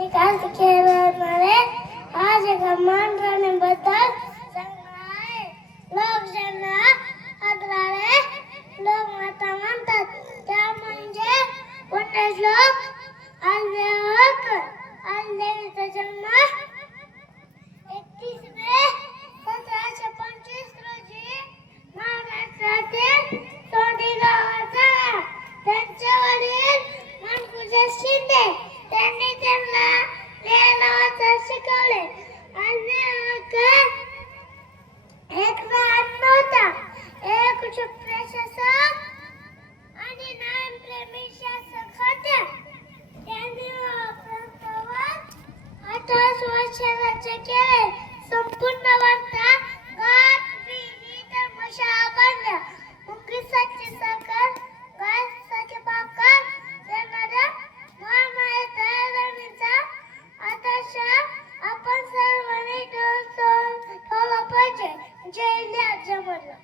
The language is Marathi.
आज खेळणारे आज एका मानराणीबद्दल सांगणार आहे. लोक ज्यांना आदराने लोकमाता म्हणतात त्या म्हणजे पुण्यश्लोक देवीचा जन्म 31 मे 1725 रोजी महाराष्ट्रातील सोंडी गावात झाला. त्यांचे वडील माणकुजे शिंदे त्यांनी त्यांना लिहायला वाचायला शिकवले. एक लहान नव्हता, एक चुप प्रशासक आणि ज्ञानप्रेमी शासक होते. त्यांनी विवाहानंतर 18 वर्षाचे केले. संपूर्ण भारतात विहिरी, धर्मशाळा बांधल्या. मुंगीसाठी साखर, गायसाठी भाकर देणाऱ्या महामाया राणीचा आदर्श आपण सर्वांनी ठेवला पाहिजे. जय जमला.